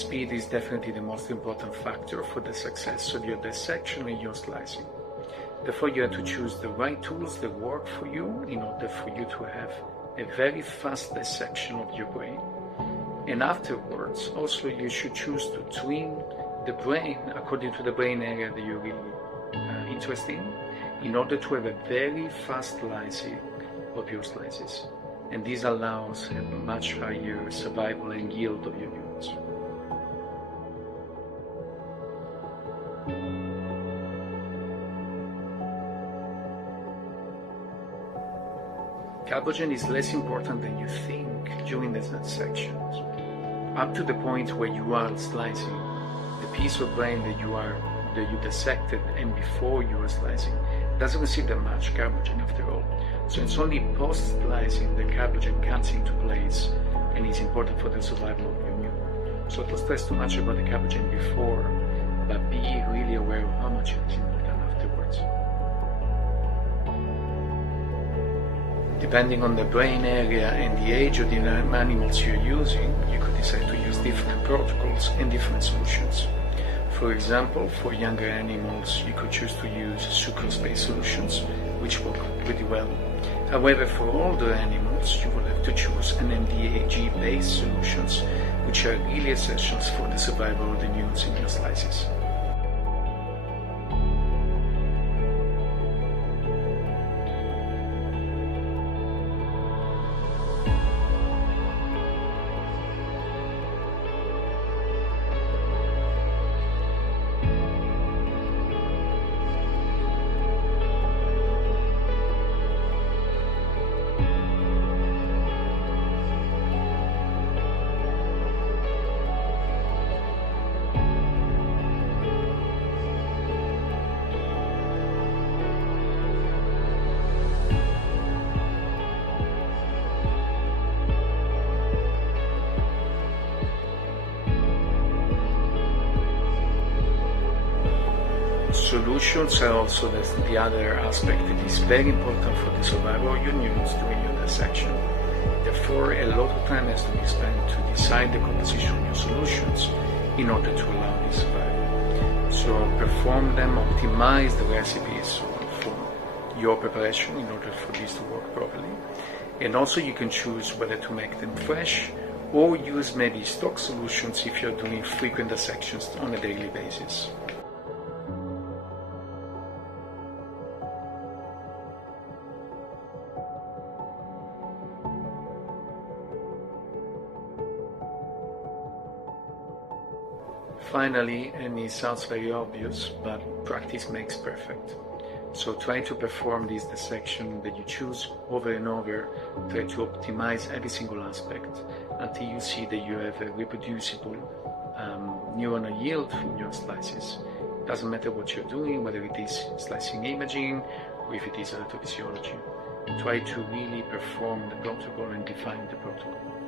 Speed is definitely the most important factor for the success of your dissection and your slicing. Therefore, you have to choose the right tools that work for you in order for you to have a very fast dissection of your brain. And afterwards, also you should choose to tune the brain according to the brain area that you're really interested in order to have a very fast slicing of your slices. And this allows a much higher survival and yield of your units. Carbogen is less important than you think during the sections, up to the point where you are slicing. The piece of brain that you dissected and before you are slicing doesn't receive that much carbogen after all. So it's only post-slicing that carbogen comes into place and is important for the survival of your immune. So don't stress too much about the carbogen before, but be really aware of how much it is important afterwards. Depending on the brain area and the age of the animals you're using, you could decide to use different protocols and different solutions. For example, for younger animals, you could choose to use sucrose-based solutions, which work pretty well. However, for older animals, you will have to choose an MDAG-based solutions, which are really essentials for the survival of the neurons in your slices. Solutions are also the other aspect that is very important for the survival of your neurons during your dissection. Therefore, a lot of time has to be spent to decide the composition of your solutions in order to allow this survival. So perform them, optimize the recipes for your preparation in order for this to work properly. And also you can choose whether to make them fresh or use maybe stock solutions if you're doing frequent dissections on a daily basis. Finally, and it sounds very obvious, but practice makes perfect. So try to perform this dissection that you choose over and over. Try to optimize every single aspect until you see that you have a reproducible neuronal yield in your slices. It doesn't matter what you're doing, whether it is slicing imaging or if it is electrophysiology. Try to really perform the protocol and define the protocol.